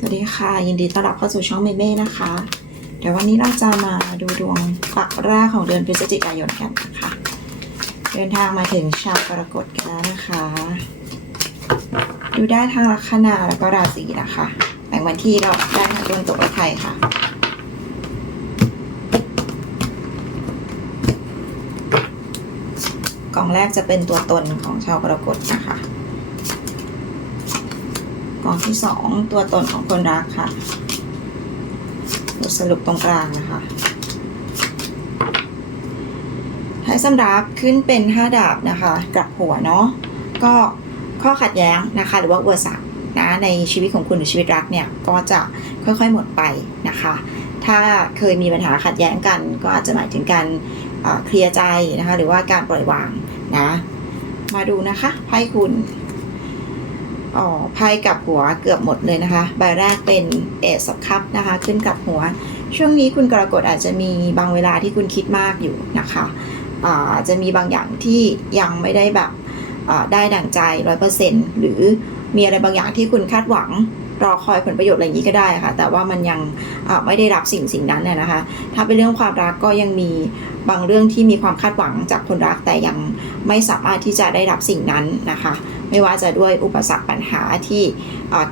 สวัสดีค่ะยินดีต้อนรับเข้าสู่ช่องเมเม่นะคะ เดี๋ยววันนี้เราจะมาดูดวงปักแรกของเดือนพฤศจิกายนกันนะคะ เดินทางมาถึงชาวกรกฎกันแล้วนะคะ ดูได้ทางลัคนาแล้วก็ราศีนะคะแบ่งวันที่เราได้ทั้งดวงตกและไทยค่ะกล่องแรกจะเป็นตัวตนของชาวกรกฎนะคะ องที่สองตัวตนของคนรักค่ะบทสรุปตรงกลางนะคะท้ายสำรับขึ้นเป็นห้าดาบนะคะกลับหัวเนาะก็ข้อขัดแย้งนะคะ หรือว่าอุปสรรคนะในชีวิตของคุณหรือชีวิตรักเนี่ยก็จะค่อยๆหมดไปนะคะ ถ้าเคยมีปัญหาขัดแย้งกัน ก็อาจจะหมายถึงการเอ่อเคลียร์ใจนะคะ หรือว่าการปล่อยวางนะ มาดูนะคะไพ่คุณ อ๋อไพ่กับหัวเกือบหมดเลยนะคะ ใบแรกเป็นเอสคัพนะคะ ขึ้นกับหัว ช่วงนี้คุณกรกฎอาจจะมีบางเวลาที่คุณคิดมากอยู่นะคะอาจจะมีบางอย่างที่ยังไม่ได้แบบได้ดั่งใจร้อยเปอร์เซ็นต์หรือมีอะไรบางอย่างที่คุณคาดหวังรอคอยผลประโยชน์อะไรอย่างนี้ก็ได้ค่ะ แต่ว่ามันยังไม่ได้รับสิ่งสิ่งนั้นน่ยนะคะ ถ้าเป็นเรื่องความรักก็ยังมีบางเรื่องที่มีความคาดหวังจากคนรักแต่ยังไม่สามารถที่จะได้รับสิ่งนั้นนะคะ ไม่ว่าจะด้วยอุปสรรคปัญหาที่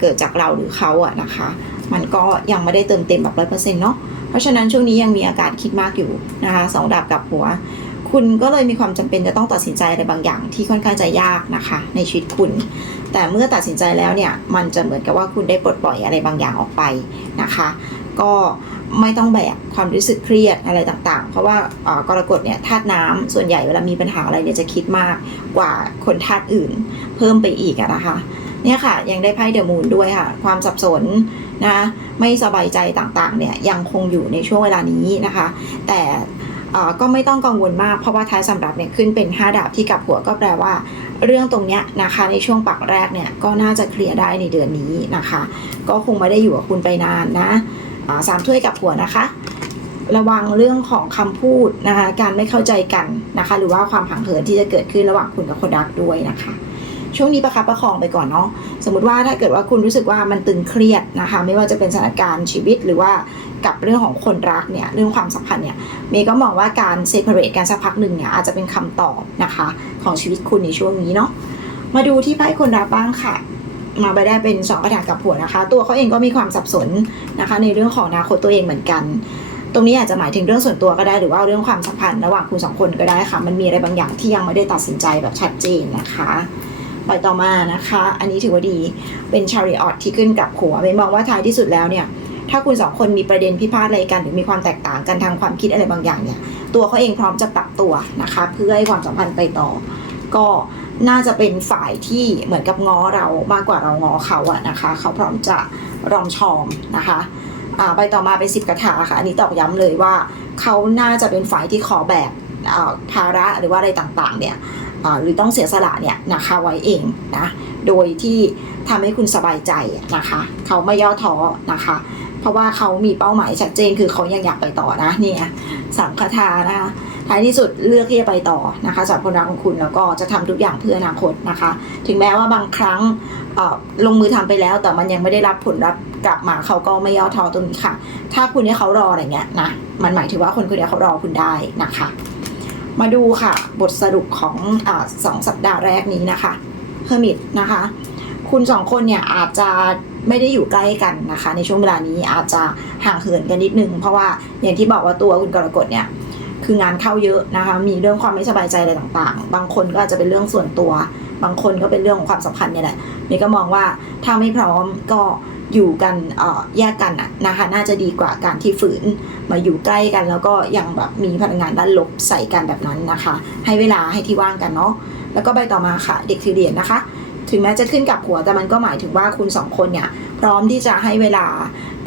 เกิดจากเราหรือเขาอะนะคะ มันก็ยังไม่ได้เติมเต็มแบบร้อยเปอร์เซ็นต์เนาะเพราะฉะนั้นช่วงนี้ยังมีอาการคิดมากอยู่นะคะสองดาบกับหัว คุณก็เลยมีความจำเป็นจะต้องตัดสินใจอะไรบางอย่างที่ค่อนข้างจะยากนะคะ ในชีวิตคุณ แต่เมื่อตัดสินใจแล้วเนี่ยมันจะเหมือนกับว่าคุณได้ปลดปล่อยอะไรบางอย่างออกไปนะคะ ก็ไม่ต้องแบกความรู้สึกเครียดอะไรต่างๆ เพราะว่ากรกฎเนี่ยธาตุน้ำส่วนใหญ่เวลามีปัญหาอะไรเนี่ยจะคิดมากกว่าคนธาตุอื่น เพิ่มไปอีกนะคะเนี่ยค่ะยังได้ไพ่เดอะมูนด้วยค่ะ ความสับสนนะไม่สบายใจต่างๆเนี่ยยังคงอยู่ในช่วงเวลานี้นะคะ แต่ก็ไม่ต้องกังวลมากเพราะว่าท้ายสำรับเนี่ยขึ้นเป็น 5 ดาบที่กลับหัวก็แปลว่า เรื่องตรงเนี้ยนะคะในช่วงปักแรกเนี่ยก็น่าจะเคลียร์ได้ในเดือนนี้นะคะ ก็คงไม่ได้อยู่กับคุณไปนานนะ สามถ้วยกับหัวนะคะ ระวังเรื่องของคำพูดนะคะ การไม่เข้าใจกันนะคะ หรือว่าความผังเผินที่จะเกิดขึ้นระหว่างคุณกับคนรักด้วยนะคะช่วงนี้ประคับประคองไปก่อนเนาะ สมมติว่าถ้าเกิดว่าคุณรู้สึกว่ามันตึงเครียดนะคะ ไม่ว่าจะเป็นสถานการณ์ชีวิตหรือว่ากับเรื่องของคนรักเนี่ยเรื่องความสัมพันธ์เนี่ยเมย์ก็มองว่าการเซ p a r a t e การสักพักหนึ่งเนี่ยอาจจะเป็นคำตอบนะคะของชีวิตคุณในช่วงนี้เนาะมาดูที่ไพ่คนรักบ้างค่ะ มาไปได้เป็นสองกระถางกับหัวนะคะ ตัวเขาเองก็มีความสับสนนะคะ ในเรื่องของอนาคตตัวเองเหมือนกัน ตรงนี้อาจจะหมายถึงเรื่องส่วนตัวก็ได้หรือว่าเรื่องความสัมพันธ์ระหว่างคุณสองคนก็ได้ค่ะ มันมีอะไรบางอย่างที่ยังไม่ได้ตัดสินใจแบบชัดเจนนะคะไปต่อมานะคะ อันนี้ถือว่าดีเป็นชาริออตที่ขึ้นกับหัวเมย์มองว่าท้ายที่สุดแล้วเนี่ยถ้าคุณสองคนมีประเด็นพิพาทอะไรกันหรือมีความแตกต่างกันทางความคิดอะไรบางอย่างเนี่ย ตัวเขาเองพร้อมจะปรับตัวนะคะ เพื่อให้ความสัมพันธ์ไปต่อ ก็ น่าจะเป็นฝ่ายที่เหมือนกับง้อเรามากกว่าเราง้อเขาอะนะคะ เขาพร้อมจะรอมชอมนะคะอ่าไปต่อมาเป็นสิบกระถาค่ะ อันนี้ตอกย้ำเลยว่าเขาน่าจะเป็นฝ่ายที่ขอแบกอ่าภาระหรือว่าอะไรต่างๆเนี่ยอ่าหรือต้องเสียสละเนี่ยนะคะไว้เองนะโดยที่ทำให้คุณสบายใจนะคะเขาไม่ย่อท้อนะคะ เพราะว่าเขามีเป้าหมายชัดเจนคือเขายังอยากไปต่อนะเนี่ยสามคาถานะคะ ท้ายที่สุดเลือกที่จะไปต่อนะคะจากคนรักของคุณแล้วก็จะทำทุกอย่างเพื่ออนาคตนะคะ ถึงแม้ว่าบางครั้งลงมือทำไปแล้ว แต่มันยังไม่ได้รับผลลัพธ์กลับมาเขาก็ไม่ย่อท้อตรงนี้ค่ะ ถ้าคุณให้เขารออะไรเงี้ยนะมันหมายถึงว่าคนคนนี้เขารอคุณได้นะคะ มาดูค่ะ บทสรุปของอสองสัปดาห์แรกนี้นะคะเฮอร์มิตนะคะ คุณสองคนเนี่ยอาจจะไม่ได้อยู่ใกล้กันนะคะ ในช่วงเวลานี้อาจจะห่างเหินกันนิดนึง เพราะว่าอย่างที่บอกว่าตัวคุณกรกฎเนี่ย คืองานเข้าเยอะนะคะ มีเรื่องความไม่สบายใจอะไรต่างๆ บางคนก็อาจจะเป็นเรื่องส่วนตัว บางคนก็เป็นเรื่องของความสัมพันธ์เนี่ยแหละนี่ก็มองว่าถ้าไม่พร้อมก็อยู่กันเอ่อแยกกันนะคะน่าจะดีกว่าการที่ฝืนมาอยู่ใกล้กัน แล้วก็ยังแบบมีพลังงานด้านลบใส่กันแบบนั้นนะคะ ให้เวลาให้ที่ว่างกันเนาะแล้วก็ใบต่อมาค่ะ เด็กถือเหรียญนะคะ ถึงแม้จะขึ้นกับหัวแต่มันก็หมายถึงว่าคุณสองคนเนี่ยพร้อมที่จะให้เวลา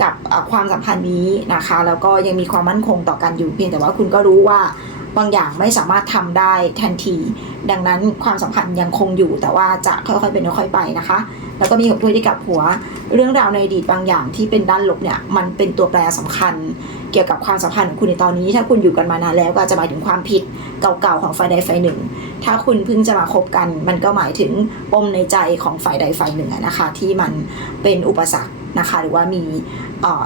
กับความสัมพันธ์นี้นะคะ แล้วก็ยังมีความมั่นคงต่อกันอยู่เพียงแต่ว่าคุณก็รู้ว่าบางอย่างไม่สามารถทำได้ทันที ดังนั้นความสัมพันธ์ยังคงอยู่ แต่ว่าจะค่อยๆเป็นค่อยๆไปนะคะ แล้วก็มีหกถ้วยที่กับหัว เรื่องราวในอดีตบางอย่างที่เป็นด้านลบเนี่ย มันเป็นตัวแปรสำคัญ เกี่ยวกับความสัมพันธ์ของคุณในตอนนี้ ถ้าคุณอยู่กันมานานแล้วก็จะหมายถึงความผิดเก่าๆของฝ่ายใดฝ่ายหนึ่ง ถ้าคุณเพิ่งจะมาคบกัน มันก็หมายถึงปมในใจของฝ่ายใดฝ่ายหนึ่งนะคะ ที่มันเป็นอุปสรรค นะคะ หรือว่ามี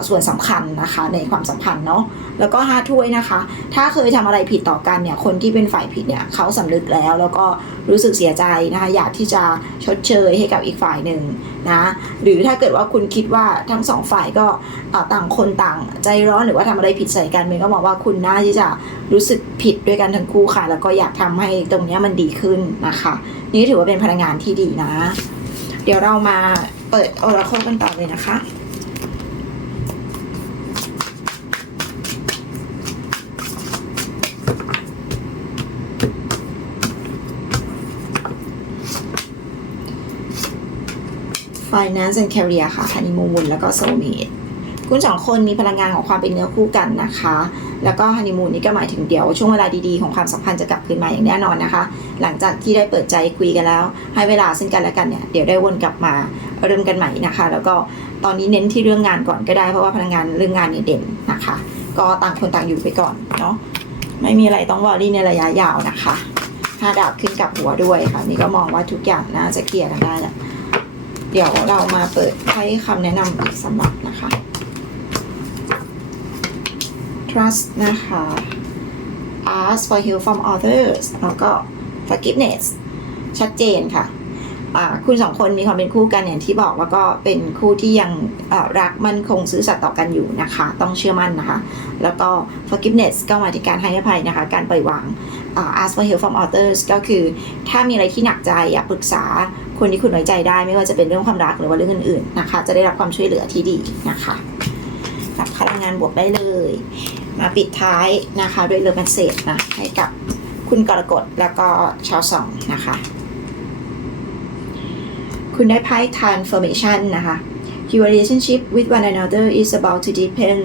ส่วนสำคัญนะคะในความสัมพันธ์เนาะแล้วก็ห้าถ้วยนะคะ ถ้าเคยทำอะไรผิดต่อกันเนี่ยคนที่เป็นฝ่ายผิดเนี่ยเขาสำนึกแล้ว แล้วก็รู้สึกเสียใจนะคะอยากที่จะชดเชยให้กับอีกฝ่ายหนึ่งนะหรือถ้าเกิดว่าคุณคิดว่าทั้งสองฝ่ายก็ต่างคนต่างใจร้อนหรือว่าทำอะไรผิดใส่กันเมย์ก็มองว่าคุณน่าที่จะรู้สึกผิดด้วยกันทั้งคู่ค่ะ แล้วก็อยากทำให้ตรงนี้มันดีขึ้นนะคะ นี่ถือว่าเป็นพลังงานที่ดีนะ เดี๋ยวเรามา เปิดออราโคกันต่อเลยนะคะไฟแนนซ์แล and Career ค่ะฮันนีมูนแล้วก็โซเมด คุณสองคนมีพลังงานของความเป็นเนื้อคู่กันนะคะ แล้วก็ฮันนีมูนนี่ก็หมายถึงเดี๋ยวช่วงเวลาดีๆของความสัมพันธ์จะกลับคืนมาอย่างแน่นอนนะคะ หลังจากที่ได้เปิดใจคุยกันแล้ว ให้เวลาซึ่งกันและกันเนี่ยเดี๋ยวได้วนกลับมาเริ่มกันใหม่นะคะ แล้วก็ตอนนี้เน้นที่เรื่องงานก่อนก็ได้ เพราะว่าพลังงานเรื่องงานเนี่ยเด่นนะคะ ก็ต่างคนต่างอยู่ไปก่อนเนาะไม่มีอะไรต้องวอรี่ในระยะยาวนะคะห้าดาบขึ้นกับหัวด้วยค่ะ นี่ก็มองว่าทุกอย่างน่าจะเคลียร์กันได้แหละเดี๋ยวเรามาเปิดให้คำแนะนำอีกสำหรับนะคะ trust นะคะ ask for help from others แล้วก็ forgiveness ชัดเจนค่ะคุณสองคนมีความเป็นคู่กันอย่างที่บอกแล้วก็เป็นคู่ที่ยังรักมั่นคงซื่อสัตย์ต่อกันอยู่นะคะ ต้องเชื่อมั่นนะคะ แล้วก็ forgiveness ก็หมายถึงการให้อภัยนะคะ การปล่อยวาง ask for help from others ก็คือถ้ามีอะไรที่หนักใจอยากปรึกษาคนที่คุณไว้ใจได้ ไม่ว่าจะเป็นเรื่องความรักหรือว่าเรื่องอื่นๆนะคะ จะได้รับความช่วยเหลือที่ดีนะคะรับพลังงานบวกได้เลย มาปิดท้ายนะคะ ด้วยเรือมันเศษนะให้กับคุณกรกฎแล้วก็ชาวสองนะคะ คุณได้ไพ่ transformation นะคะ Your relationship with one another is about to deepen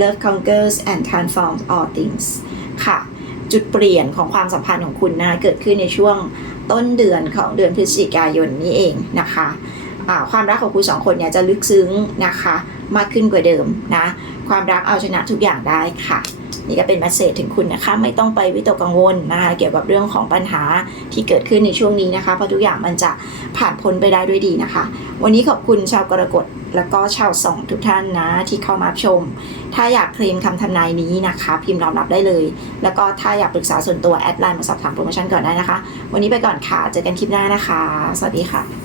love conquers and transforms all things ค่ะ จุดเปลี่ยนของความสัมพันธ์ของคุณนะ เกิดขึ้นในช่วงต้นเดือนของเดือนพฤศจิกายนนี้เองนะคะความรักของคุณสองคนเนี่ยจะลึกซึ้งนะคะ มากขึ้นกว่าเดิมนะ ความรักเอาชนะทุกอย่างได้ค่ะ นี่ก็เป็นมสเซจถึงคุณนะคะ ไม่ต้องไปวิตกกังวลนะคะเกี่ยวกับเรื่องของปัญหาที่เกิดขึ้นในช่วงนี้นะคะเพราะทุกอย่างมันจะผ่านพ้นไปได้ด้วยดีนะคะ วันนี้ขอบคุณชาวกรกฎแล้วก็ชาวสองทุกท่านนะที่เข้ามาชม ถ้าอยากเคลมคำทำนายนี้นะคะ พิมพ์รองรับได้เลย แล้วก็ถ้าอยากปรึกษาส่วนตัวแอดไลน์มาสอบถามโปรโมชั่นก่อนได้นะคะ วันนี้ไปก่อนค่ะ เจอกันคลิปหน้านะคะ สวัสดีค่ะ